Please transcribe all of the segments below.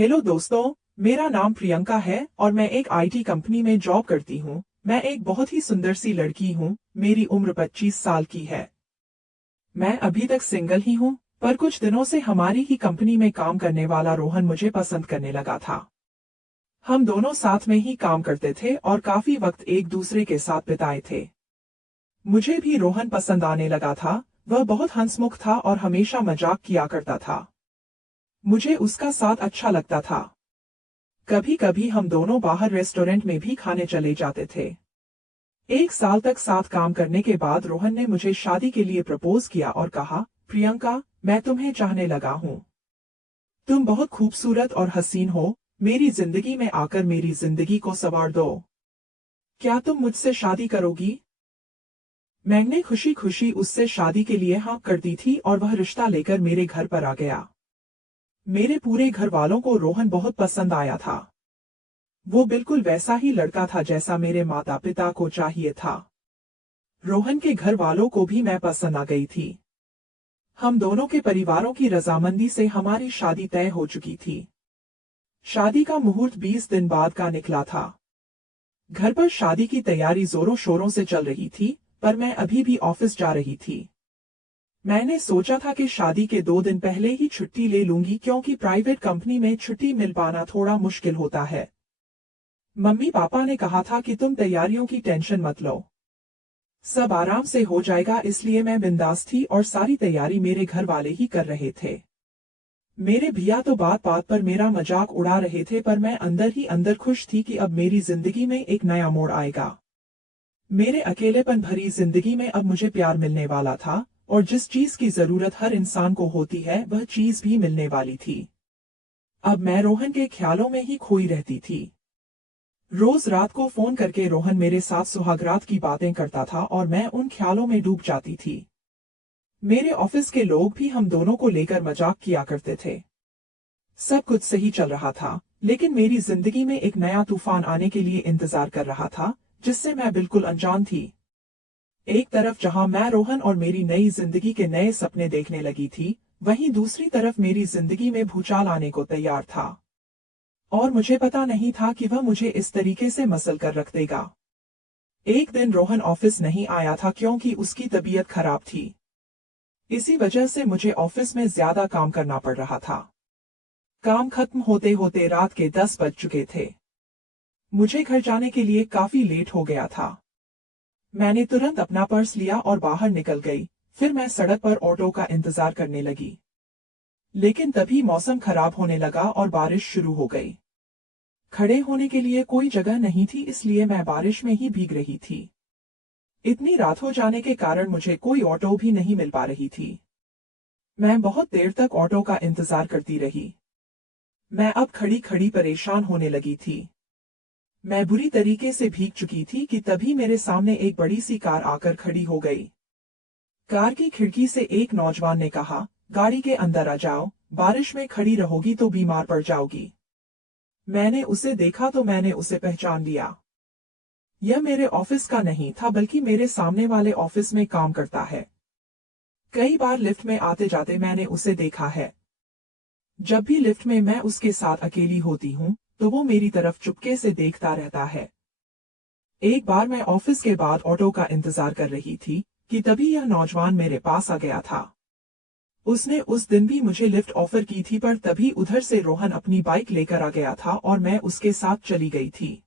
Hello दोस्तों, मेरा नाम प्रियंका है और मैं एक आईटी कंपनी में जॉब करती हूँ। मैं एक बहुत ही सुंदर सी लड़की हूँ। मेरी उम्र 25 साल की है। मैं अभी तक सिंगल ही हूँ, पर कुछ दिनों से हमारी ही कंपनी में काम करने वाला रोहन मुझे पसंद करने लगा था। हम दोनों साथ में ही काम करते थे और काफी वक्त एक दूसरे के साथ बिताए थे। मुझे भी रोहन पसंद आने लगा था। वह बहुत हंसमुख था और हमेशा मजाक किया करता था। मुझे उसका साथ अच्छा लगता था। कभी कभी हम दोनों बाहर रेस्टोरेंट में भी खाने चले जाते थे। एक साल तक साथ काम करने के बाद रोहन ने मुझे शादी के लिए प्रपोज किया और कहा, प्रियंका, मैं तुम्हें चाहने लगा हूँ। तुम बहुत खूबसूरत और हसीन हो। मेरी जिंदगी में आकर मेरी जिंदगी को संवार दो। क्या तुम मुझसे शादी करोगी? मैंने खुशी खुशी उससे शादी के लिए हाँ कर दी थी और वह रिश्ता लेकर मेरे घर पर आ गया। मेरे पूरे घर वालों को रोहन बहुत पसंद आया था। वो बिल्कुल वैसा ही लड़का था जैसा मेरे माता पिता को चाहिए था। रोहन के घर वालों को भी मैं पसंद आ गई थी। हम दोनों के परिवारों की रजामंदी से हमारी शादी तय हो चुकी थी। शादी का मुहूर्त 20 दिन बाद का निकला था। घर पर शादी की तैयारी जोरों शोरों से चल रही थी, पर मैं अभी भी ऑफिस जा रही थी। मैंने सोचा था कि शादी के 2 दिन पहले ही छुट्टी ले लूंगी, क्योंकि प्राइवेट कंपनी में छुट्टी मिल पाना थोड़ा मुश्किल होता है। मम्मी पापा ने कहा था कि तुम तैयारियों की टेंशन मत लो, सब आराम से हो जाएगा, इसलिए मैं बिंदास थी और सारी तैयारी मेरे घर वाले ही कर रहे थे। मेरे भैया तो बात बात पर मेरा मजाक उड़ा रहे थे, पर मैं अंदर ही अंदर खुश थी कि अब मेरी जिंदगी में एक नया मोड़ आएगा। मेरे अकेलेपन भरी जिंदगी में अब मुझे प्यार मिलने वाला था, और जिस चीज की जरूरत हर इंसान को होती है वह चीज भी मिलने वाली थी। अब मैं रोहन के ख्यालों में ही खोई रहती थी। रोज रात को फोन करके रोहन मेरे साथ सुहागरात की बातें करता था और मैं उन ख्यालों में डूब जाती थी। मेरे ऑफिस के लोग भी हम दोनों को लेकर मजाक किया करते थे। सब कुछ सही चल रहा था, लेकिन मेरी जिंदगी में एक नया तूफान आने के लिए इंतजार कर रहा था, जिससे मैं बिल्कुल अनजान थी। एक तरफ जहां मैं रोहन और मेरी नई जिंदगी के नए सपने देखने लगी थी, वहीं दूसरी तरफ मेरी जिंदगी में भूचाल आने को तैयार था। और मुझे पता नहीं था कि वह मुझे इस तरीके से मसल कर रख देगा। एक दिन रोहन ऑफिस नहीं आया था क्योंकि उसकी तबीयत खराब थी। इसी वजह से मुझे ऑफिस में ज्यादा काम करना पड़ रहा था। काम खत्म होते होते रात के 10 बज चुके थे। मुझे घर जाने के लिए काफी लेट हो गया था। मैंने तुरंत अपना पर्स लिया और बाहर निकल गई। फिर मैं सड़क पर ऑटो का इंतजार करने लगी। लेकिन तभी मौसम खराब होने लगा और बारिश शुरू हो गई। खड़े होने के लिए कोई जगह नहीं थी, इसलिए मैं बारिश में ही भीग रही थी। इतनी रात हो जाने के कारण मुझे कोई ऑटो भी नहीं मिल पा रही थी। मैं बहुत देर तक ऑटो का इंतजार करती रही। मैं अब खड़ी खड़ी परेशान होने लगी थी। मैं बुरी तरीके से भीग चुकी थी कि तभी मेरे सामने एक बड़ी सी कार आकर खड़ी हो गई। कार की खिड़की से एक नौजवान ने कहा, गाड़ी के अंदर आ जाओ, बारिश में खड़ी रहोगी तो बीमार पड़ जाओगी। मैंने उसे देखा तो मैंने उसे पहचान लिया। यह मेरे ऑफिस का नहीं था, बल्कि मेरे सामने वाले ऑफिस में काम करता है। कई बार लिफ्ट में आते जाते मैंने उसे देखा है। जब भी लिफ्ट में मैं उसके साथ अकेली होती हूँ, तो वो मेरी तरफ चुपके से देखता रहता है। एक बार मैं ऑफिस के बाद ऑटो का इंतजार कर रही थी कि तभी यह नौजवान मेरे पास आ गया था। उसने उस दिन भी मुझे लिफ्ट ऑफर की थी, पर तभी उधर से रोहन अपनी बाइक लेकर आ गया था और मैं उसके साथ चली गई थी।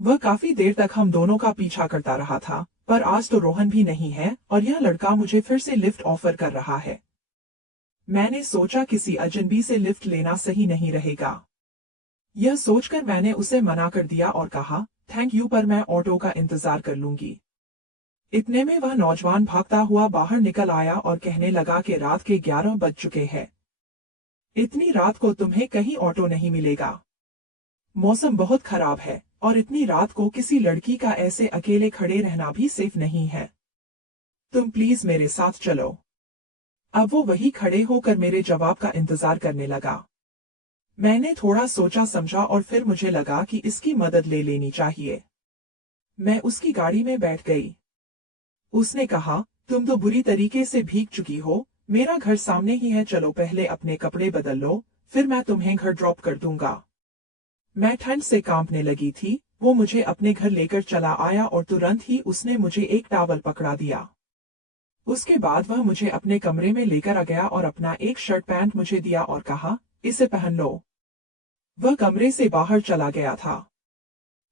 वह काफी देर तक हम दोनों का पीछा करता रहा था, पर आज तो रोहन भी नहीं है और यह लड़का मुझे फिर से लिफ्ट ऑफर कर रहा है। मैंने सोचा किसी अजनबी से लिफ्ट लेना सही नहीं रहेगा। यह सोचकर मैंने उसे मना कर दिया और कहा, थैंक यू, पर मैं ऑटो का इंतजार कर लूंगी। इतने में वह नौजवान भागता हुआ बाहर निकल आया और कहने लगा कि रात के 11 बज चुके हैं। इतनी रात को तुम्हें कहीं ऑटो नहीं मिलेगा। मौसम बहुत खराब है और इतनी रात को किसी लड़की का ऐसे अकेले खड़े रहना भी सेफ नहीं है। तुम प्लीज मेरे साथ चलो। अब वो वही खड़े होकर मेरे जवाब का इंतजार करने लगा। मैंने थोड़ा सोचा समझा और फिर मुझे लगा कि इसकी मदद ले लेनी चाहिए। मैं उसकी गाड़ी में बैठ गई। उसने कहा, तुम तो बुरी तरीके से भीग चुकी हो, मेरा घर सामने ही है, चलो पहले अपने कपड़े बदल लो, फिर मैं तुम्हें घर ड्रॉप कर दूंगा। मैं ठंड से कांपने लगी थी। वो मुझे अपने घर लेकर चला आया और तुरंत ही उसने मुझे एक टॉवल पकड़ा दिया। उसके बाद वह मुझे अपने कमरे में लेकर आ गया और अपना एक शर्ट पैंट मुझे दिया और कहा, इसे पहन लो। वह कमरे से बाहर चला गया था।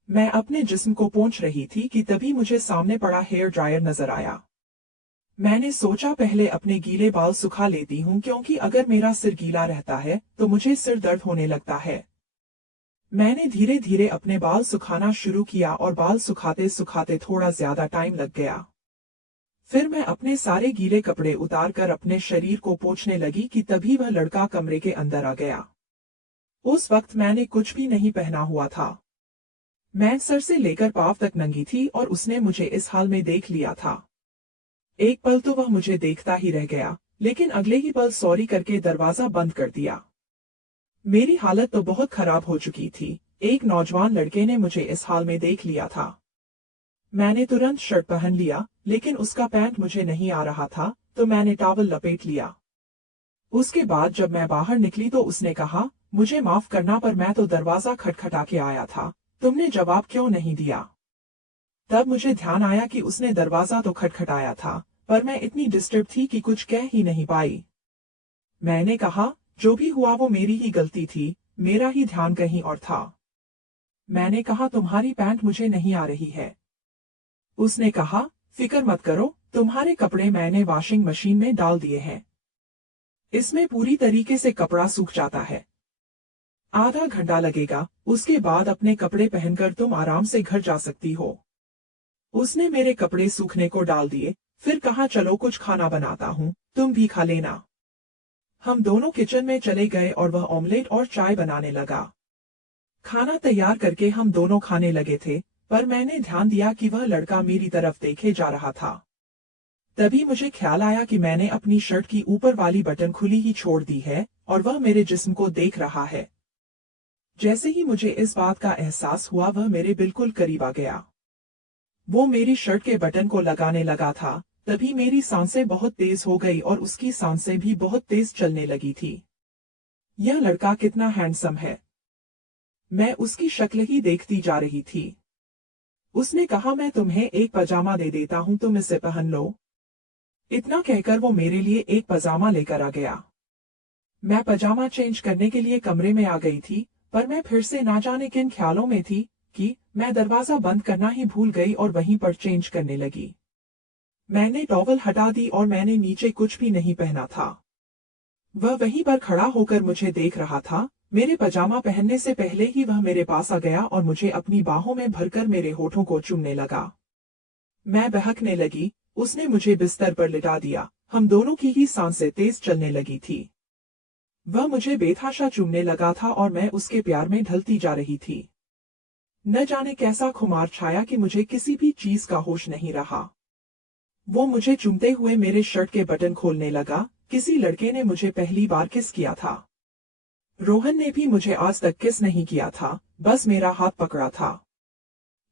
मैं अपने जिस्म को पोंछ रही थी कि तभी मुझे सामने पड़ा हेयर ड्रायर नजर आया। मैंने सोचा पहले अपने गीले बाल सुखा लेती हूँ, क्योंकि अगर मेरा सिर गीला रहता है तो मुझे सिर दर्द होने लगता है। मैंने धीरे धीरे अपने बाल सुखाना शुरू किया और बाल सुखाते सुखाते थोड़ा ज्यादा टाइम लग गया। फिर मैं अपने सारे गीले कपड़े उतारकर अपने शरीर को पोंछने लगी कि तभी वह लड़का कमरे के अंदर आ गया। उस वक्त मैंने कुछ भी नहीं पहना हुआ था। मैं सर से लेकर पांव तक नंगी थी और उसने मुझे इस हाल में देख लिया था। एक पल तो वह मुझे देखता ही रह गया, लेकिन अगले ही पल सॉरी करके दरवाजा बंद कर दिया। मेरी हालत तो बहुत खराब हो चुकी थी। एक नौजवान लड़के ने मुझे इस हाल में देख लिया था। मैंने तुरंत शर्ट पहन लिया, लेकिन उसका पैंट मुझे नहीं आ रहा था, तो मैंने टॉवल लपेट लिया। उसके बाद जब मैं बाहर निकली तो उसने कहा, मुझे माफ करना पर मैं तो दरवाजा खटखटा के आया था, तुमने जवाब क्यों नहीं दिया? तब मुझे ध्यान आया कि उसने दरवाजा तो खटखटाया था, पर मैं इतनी डिस्टर्ब थी कि कुछ कह ही नहीं पाई। मैंने कहा, जो भी हुआ वो मेरी ही गलती थी, मेरा ही ध्यान कहीं और था। मैंने कहा, तुम्हारी पैंट मुझे नहीं आ रही है। उसने कहा, फिक्र मत करो, तुम्हारे कपड़े मैंने वॉशिंग मशीन में डाल दिए हैं। इसमें पूरी तरीके से कपड़ा सूख जाता है। आधा घंटा लगेगा, उसके बाद अपने कपड़े पहनकर तुम आराम से घर जा सकती हो। उसने मेरे कपड़े सूखने को डाल दिए, फिर कहा, चलो कुछ खाना बनाता हूँ, तुम भी खा लेना। हम दोनों किचन में चले गए और वह ऑमलेट और चाय बनाने लगा। खाना तैयार करके हम दोनों खाने लगे थे, पर मैंने ध्यान दिया कि वह लड़का मेरी तरफ देखे जा रहा था। तभी मुझे ख्याल आया कि मैंने अपनी शर्ट की ऊपर वाली बटन खुली ही छोड़ दी है और वह मेरे जिस्म को देख रहा है। जैसे ही मुझे इस बात का एहसास हुआ, वह मेरे बिल्कुल करीब आ गया। वो मेरी शर्ट के बटन को लगाने लगा था। तभी मेरी सांसें बहुत तेज हो गई और उसकी सांसें भी बहुत तेज चलने लगी थी। यह लड़का कितना हैंडसम है। मैं उसकी शक्ल ही देखती जा रही थी। उसने कहा, मैं तुम्हें एक पजामा दे देता हूं, तुम इसे पहन लो। इतना कहकर वो मेरे लिए एक पजामा लेकर आ गया। मैं पजामा चेंज करने के लिए कमरे में आ गई थी, पर मैं फिर से ना जाने किन ख्यालों में थी कि मैं दरवाजा बंद करना ही भूल गई और वहीं पर चेंज करने लगी। मैंने टॉवल हटा दी और मैंने नीचे कुछ भी नहीं पहना था। वह वहीं पर खड़ा होकर मुझे देख रहा था। मेरे पजामा पहनने से पहले ही वह मेरे पास आ गया और मुझे अपनी बाहों में भरकर मेरे होठों को चूमने लगा। मैं बहकने लगी। उसने मुझे बिस्तर पर लिटा दिया। हम दोनों की ही सांसें तेज चलने लगी थी। वह मुझे बेतहाशा चूमने लगा था और मैं उसके प्यार में ढलती जा रही थी। न जाने कैसा खुमार छाया कि मुझे किसी भी चीज का होश नहीं रहा। वो मुझे चूमते हुए मेरे शर्ट के बटन खोलने लगा। किसी लड़के ने मुझे पहली बार किस किया था। रोहन ने भी मुझे आज तक किस नहीं किया था, बस मेरा हाथ पकड़ा था।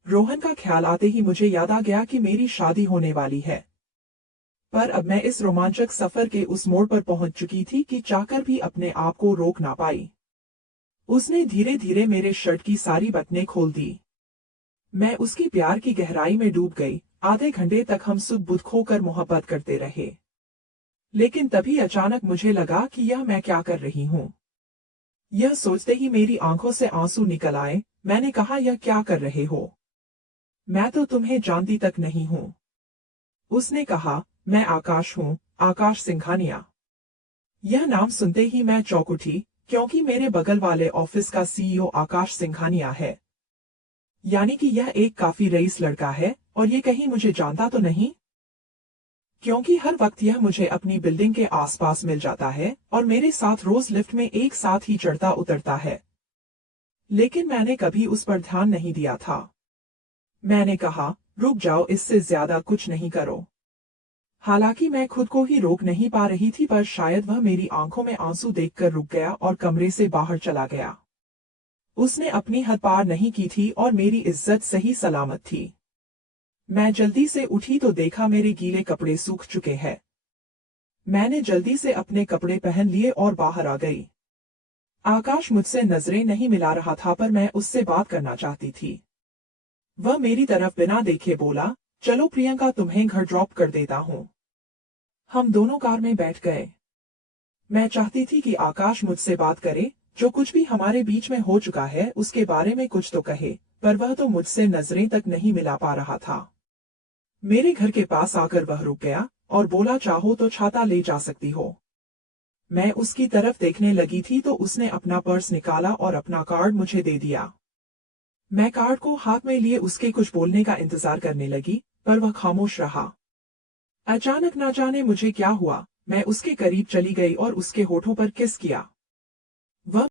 रोहन का ख्याल आते ही मुझे याद आ गया कि मेरी शादी होने वाली है। पर अब मैं इस रोमांचक सफर के उस मोड़ पर पहुंच चुकी थी कि चाहकर भी अपने आप को रोक ना पाई। उसने धीरे धीरे मेरे शर्ट की सारी बटनें खोल दी। मैं उसकी प्यार की गहराई में डूब गई। आधे घंटे तक हम सुध बुध खोकर मोहब्बत करते रहे। लेकिन तभी अचानक मुझे लगा कि यह मैं क्या कर रही हूँ। यह सोचते ही मेरी आंखों से आंसू निकल आए। मैंने कहा, यह क्या कर रहे हो? मैं तो तुम्हें जानती तक नहीं हूँ। उसने कहा, मैं आकाश हूँ, आकाश सिंघानिया। यह नाम सुनते ही मैं चौंक उठी, क्योंकि मेरे बगल वाले ऑफिस का सीईओ आकाश सिंघानिया है। यानी कि यह एक काफी रईस लड़का है और ये कहीं मुझे जानता तो नहीं, क्योंकि हर वक्त यह मुझे अपनी बिल्डिंग के आसपास मिल जाता है और मेरे साथ रोज लिफ्ट में एक साथ ही चढ़ता उतरता है। लेकिन मैंने कभी उस पर ध्यान नहीं दिया था। मैंने कहा, रुक जाओ, इससे ज्यादा कुछ नहीं करो। हालांकि मैं खुद को ही रोक नहीं पा रही थी, पर शायद वह मेरी आंखों में आंसू देखकर रुक गया और कमरे से बाहर चला गया। उसने अपनी हद पार नहीं की थी और मेरी इज्जत सही सलामत थी। मैं जल्दी से उठी तो देखा मेरे गीले कपड़े सूख चुके हैं। मैंने जल्दी से अपने कपड़े पहन लिए और बाहर आ गई। आकाश मुझसे नजरें नहीं मिला रहा था पर मैं उससे बात करना चाहती थी। वह मेरी तरफ बिना देखे बोला, चलो प्रियंका तुम्हें घर ड्रॉप कर देता हूँ। हम दोनों कार में बैठ गए। मैं चाहती थी कि आकाश मुझसे बात करे, जो कुछ भी हमारे बीच में हो चुका है उसके बारे में कुछ तो कहे, पर वह तो मुझसे नजरें तक नहीं मिला पा रहा था। मेरे घर के पास आकर वह रुक गया और बोला चाहो तो छाता ले जा सकती हो। मैं उसकी तरफ देखने लगी थी तो उसने अपना पर्स निकाला और अपना कार्ड मुझे दे दिया। मैं कार्ड को हाथ में लिए उसके कुछ बोलने का इंतजार करने लगी, पर वह खामोश रहा। अचानक ना जाने मुझे क्या हुआ, मैं उसके करीब चली गई और उसके होठों पर किस किया।